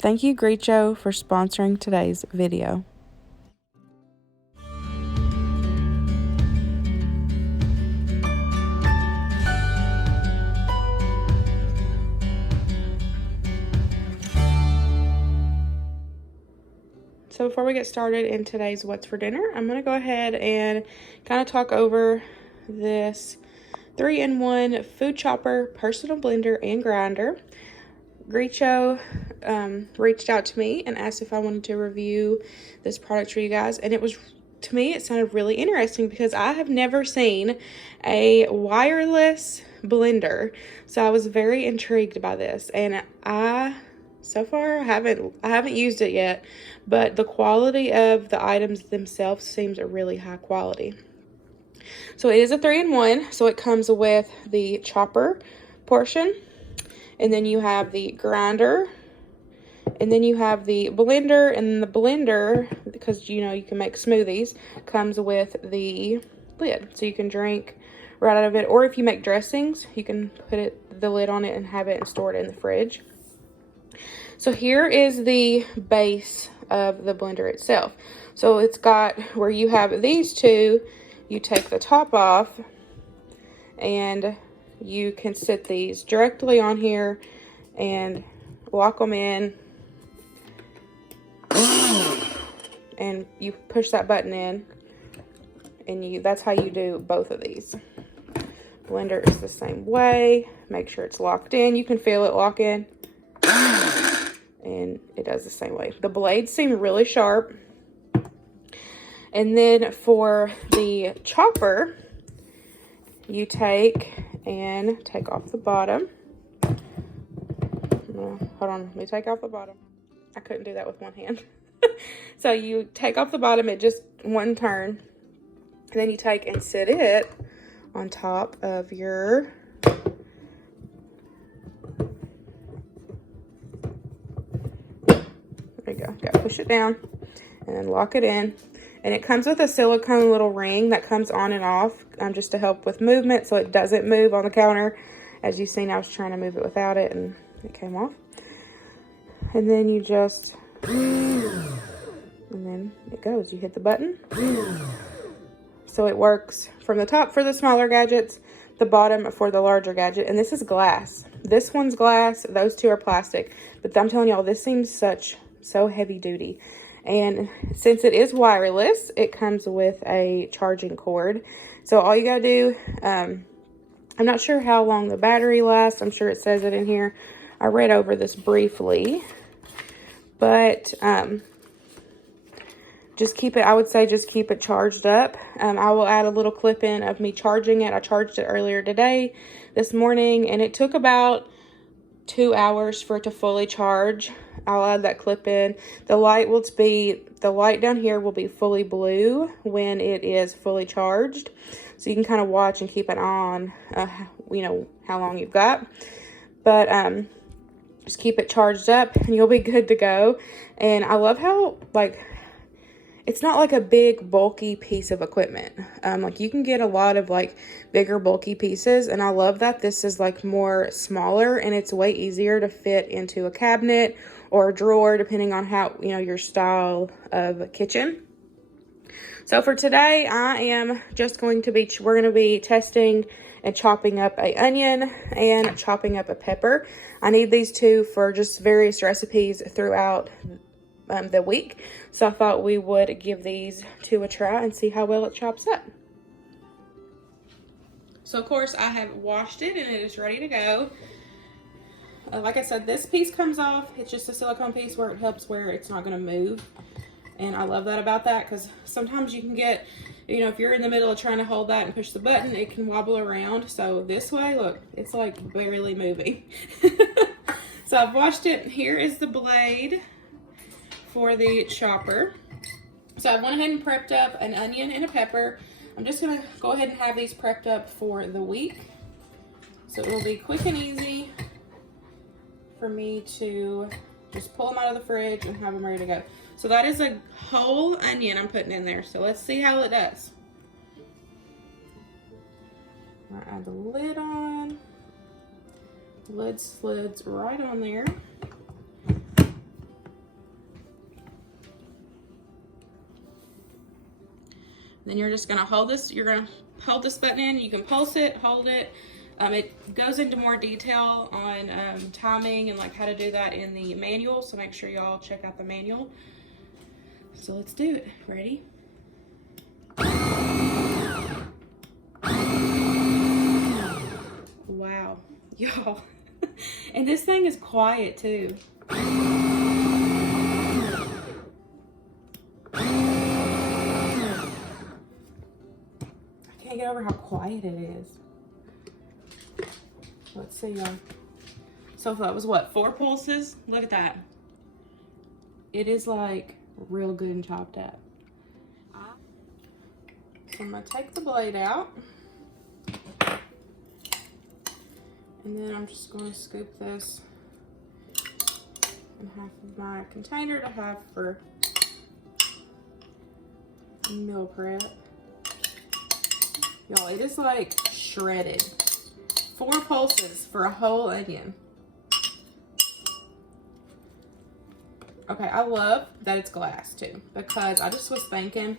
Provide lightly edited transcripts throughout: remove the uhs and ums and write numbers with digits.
Thank you, Gricho, for sponsoring today's video. So before we get started in today's What's for Dinner, I'm going to go ahead and kind of talk over this 3-in-1 food chopper, personal blender, and grinder. Gricho reached out to me and asked if I wanted to review this product for you guys, and to me it sounded really interesting because I have never seen a wireless blender, so I was very intrigued by this. And so far I haven't used it yet, but the quality of the items themselves seems really high quality. So it is a 3-in-1, so it comes with the chopper portion, and then you have the grinder, and then you have the blender, and the blender, because you know you can make smoothies, comes with the lid, so you can drink right out of it, or if you make dressings, you can put the lid on it and have it and store it in the fridge. So here is the base of the blender itself. So it's got where you have these two, you take the top off, and you can sit these directly on here and lock them in, and you push that button in, and that's how you do both of these. Blender is the same way. Make sure it's locked in. You can feel it lock in, and it does the same way. The blades seem really sharp. And then for the chopper, you take off the bottom. Hold on, let me take off the bottom. I couldn't do that with one hand. So you take off the bottom at just one turn, and then you take and sit it on top of your there you go. Gotta push it down and then lock it in. And it comes with a silicone little ring that comes on and off just to help with movement, so it doesn't move on the counter. As you've seen, I was trying to move it without it and it came off. And then you just, and then it goes. You hit the button. So it works from the top for the smaller gadgets, the bottom for the larger gadget. And this is glass. This one's glass. Those two are plastic. But I'm telling y'all, this seems so heavy duty. And since it is wireless, it comes with a charging cord. So all you gotta do, I'm not sure how long the battery lasts. I'm sure it says it in here. I read over this briefly. But just keep it, I would say just keep it charged up. I will add a little clip in of me charging it. I charged it earlier this morning, and it took about 2 hours for it to fully charge. I'll add that clip in. The light down here will be fully blue when it is fully charged. So you can kind of watch and keep it on, you know, how long you've got. But just keep it charged up and you'll be good to go. And I love how, like, it's not like a big bulky piece of equipment. Like you can get a lot of like bigger bulky pieces, and I love that this is like more smaller, and it's way easier to fit into a cabinet or a drawer depending on how, you know, your style of kitchen. So for today, I am just going to be, we're going to be testing and chopping up an onion and chopping up a pepper. I need these two for just various recipes throughout the week. So I thought we would give these two a try and see how well it chops up. So of course I have washed it and it is ready to go. Like I said, this piece comes off. It's just a silicone piece where it helps where it's not going to move. And I love that about that, because sometimes you can get, you know, if you're in the middle of trying to hold that and push the button, it can wobble around. So this way, look, it's like barely moving. So I've washed it. Here is the blade for the chopper. So I went ahead and prepped up an onion and a pepper. I'm just gonna go ahead and have these prepped up for the week. So it will be quick and easy for me to just pull them out of the fridge and have them ready to go. So that is a whole onion I'm putting in there. So let's see how it does. I'll add the lid on. The lid slides right on there. Then you're just gonna hold this, you're gonna hold this button in, you can pulse it, hold it. It goes into more detail on timing and like how to do that in the manual, so make sure y'all check out the manual. So let's do it. Ready? Wow, y'all. And this thing is quiet too. I can't get over how quiet it is. Let's see, y'all. So that was what, 4 pulses? Look at that. It is like real good and chopped up. So I'm gonna take the blade out. And then I'm just going to scoop this in half of my container to have for meal prep. Y'all, it is like shredded. 4 pulses for a whole onion. Okay, I love that it's glass too, because I just was thinking,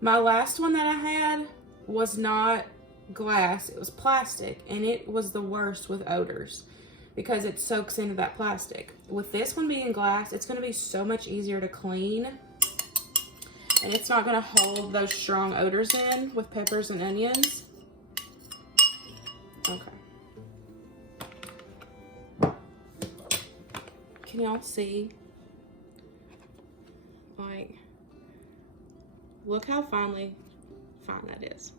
my last one that I had was not glass, it was plastic, and it was the worst with odors because it soaks into that plastic. With this one being glass, it's going to be so much easier to clean, and it's not going to hold those strong odors in with peppers and onions. Okay. Can y'all see? Like, look how fine that is.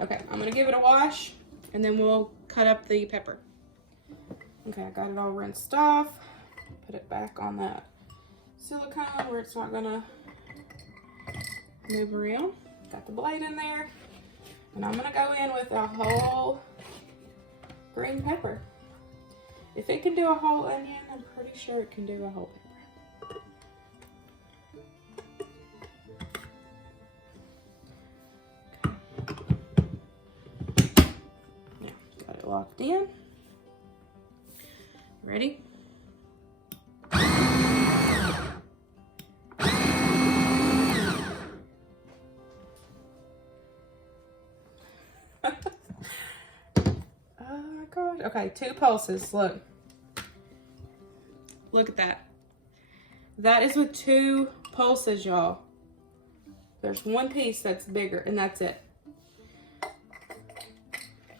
Okay, I'm gonna give it a wash and then we'll cut up the pepper. Okay, I got it all rinsed off. Put it back on that silicone where it's not gonna move around. Got the blade in there. And I'm gonna go in with a whole green pepper. If it can do a whole onion, I'm pretty sure it can do a whole pepper. Locked in. Ready? Oh my God. Okay, 2 pulses. Look. Look at that. That is with 2 pulses, y'all. There's 1 piece that's bigger, and that's it.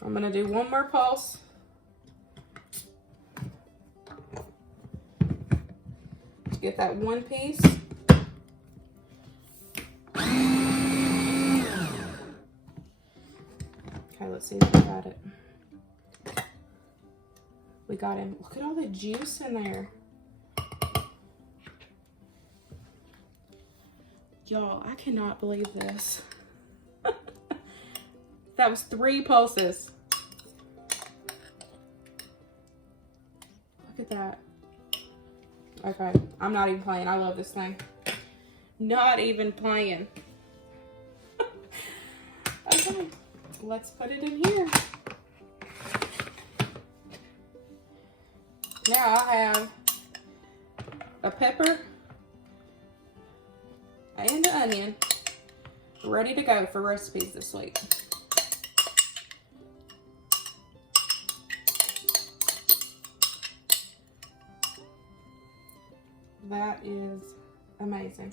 I'm gonna do 1 more pulse. To get that 1 piece. Okay, let's see if we got it. We got him. Look at all the juice in there. Y'all, I cannot believe this. That was 3 pulses. Look at that. Okay, I'm not even playing. I love this thing. Not even playing. Okay, let's put it in here. Now I have a pepper and an onion ready to go for recipes this week. That is amazing.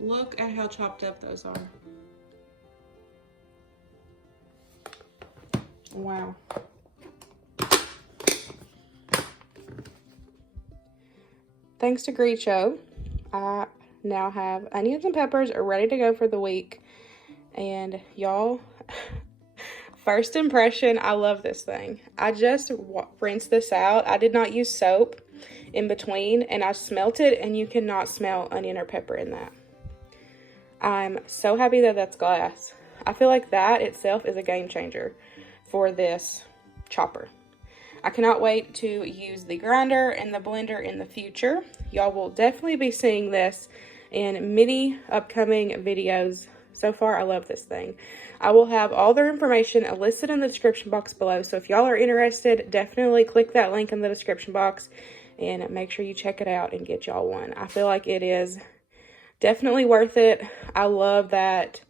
Look at how chopped up those are. Wow. Thanks to Griddle, I now have onions and peppers ready to go for the week. And y'all, first impression, I love this thing. I just rinsed this out. I did not use soap in between, and I smelt it, and you cannot smell onion or pepper in that. I'm so happy that that's glass. I feel like that itself is a game changer for this chopper. I cannot wait to use the grinder and the blender in the future. Y'all will definitely be seeing this in many upcoming videos. So far, I love this thing. I will have all their information listed in the description box below. So if y'all are interested, definitely click that link in the description box and make sure you check it out and get y'all one. I feel like it is definitely worth it. I love that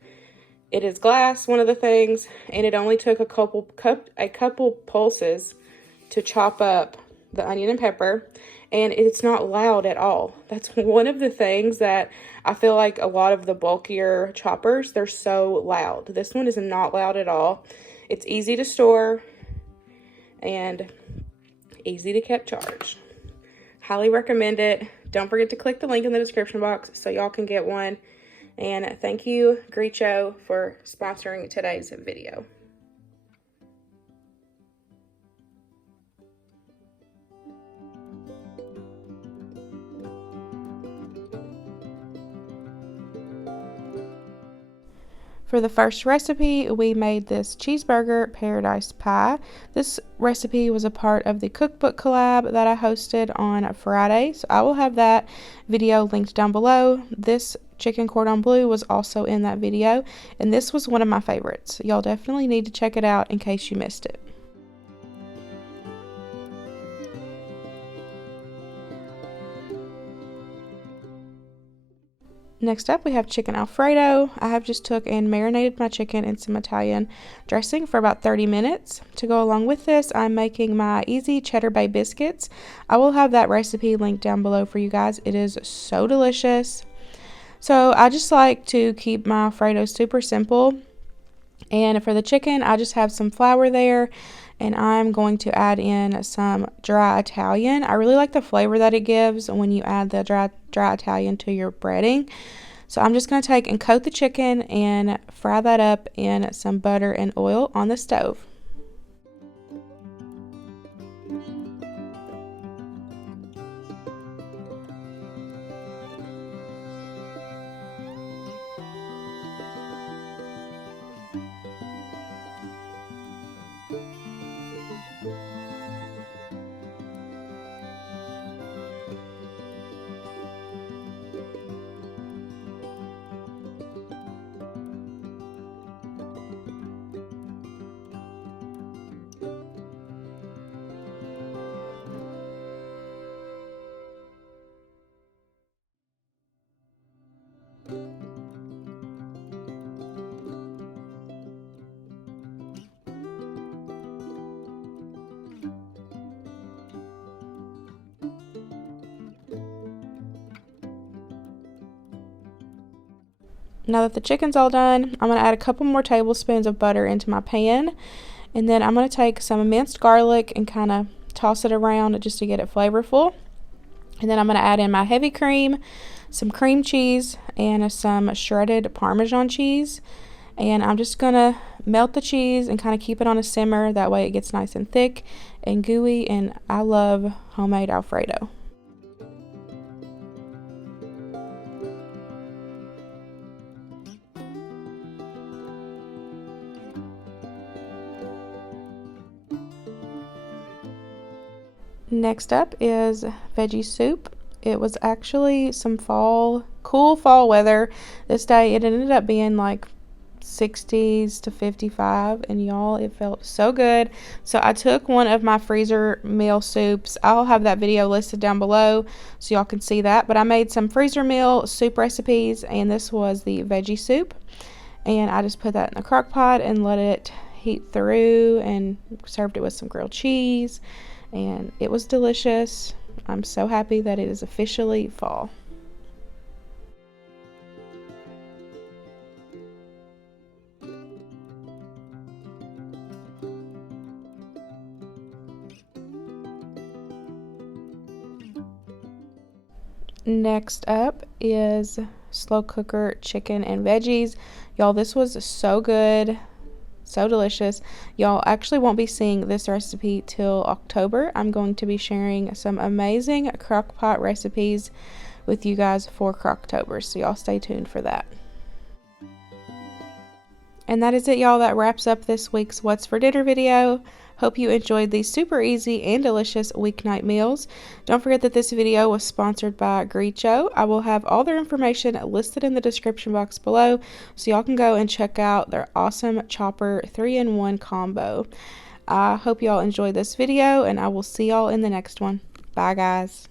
it is glass, one of the things, and it only took a couple pulses to chop up the onion and pepper, and it's not loud at all. That's one of the things that I feel like a lot of the bulkier choppers, they're so loud. This one is not loud at all. It's easy to store and easy to keep charged. Highly recommend it. Don't forget to click the link in the description box so y'all can get one. And thank you, Gricho, for sponsoring today's video. For the first recipe, we made this cheeseburger paradise pie. This recipe was a part of the cookbook collab that I hosted on Friday, so I will have that video linked down below. This chicken cordon bleu was also in that video, and this was one of my favorites. Y'all definitely need to check it out in case you missed it. Next up, we have chicken Alfredo. I have just took and marinated my chicken in some Italian dressing for about 30 minutes. To go along with this, I'm making my easy cheddar bay biscuits. I will have that recipe linked down below for you guys. It is so delicious. So I just like to keep my Alfredo super simple. And for the chicken, I just have some flour there, and I'm going to add in some dry Italian. I really like the flavor that it gives when you add the dry Italian to your breading. So I'm just going to take and coat the chicken and fry that up in some butter and oil on the stove. Now that the chicken's all done, I'm going to add a couple more tablespoons of butter into my pan. And then I'm going to take some minced garlic and kind of toss it around just to get it flavorful. And then I'm going to add in my heavy cream, some cream cheese, and some shredded Parmesan cheese. And I'm just going to melt the cheese and kind of keep it on a simmer. That way it gets nice and thick and gooey. And I love homemade Alfredo. Next up is Veggie Soup. It was actually some cool fall weather this day. It ended up being like 60s to 55, and y'all, it felt so good. So I took one of my freezer meal soups. I'll have that video listed down below so y'all can see that. But I made some freezer meal soup recipes, and this was the Veggie Soup. And I just put that in the crock pot and let it heat through and served it with some grilled cheese. And it was delicious. I'm so happy that it is officially fall. Next up is slow cooker chicken and veggies. Y'all, this was so good. So delicious. Y'all actually won't be seeing this recipe till October. I'm going to be sharing some amazing crock pot recipes with you guys for Crocktober, so y'all stay tuned for that. And that is it, y'all. That wraps up this week's What's for Dinner video. Hope you enjoyed these super easy and delicious weeknight meals. Don't forget that this video was sponsored by Gricho. I will have all their information listed in the description box below, so y'all can go and check out their awesome chopper 3-in-1 combo. I hope y'all enjoyed this video, and I will see y'all in the next one. Bye, guys.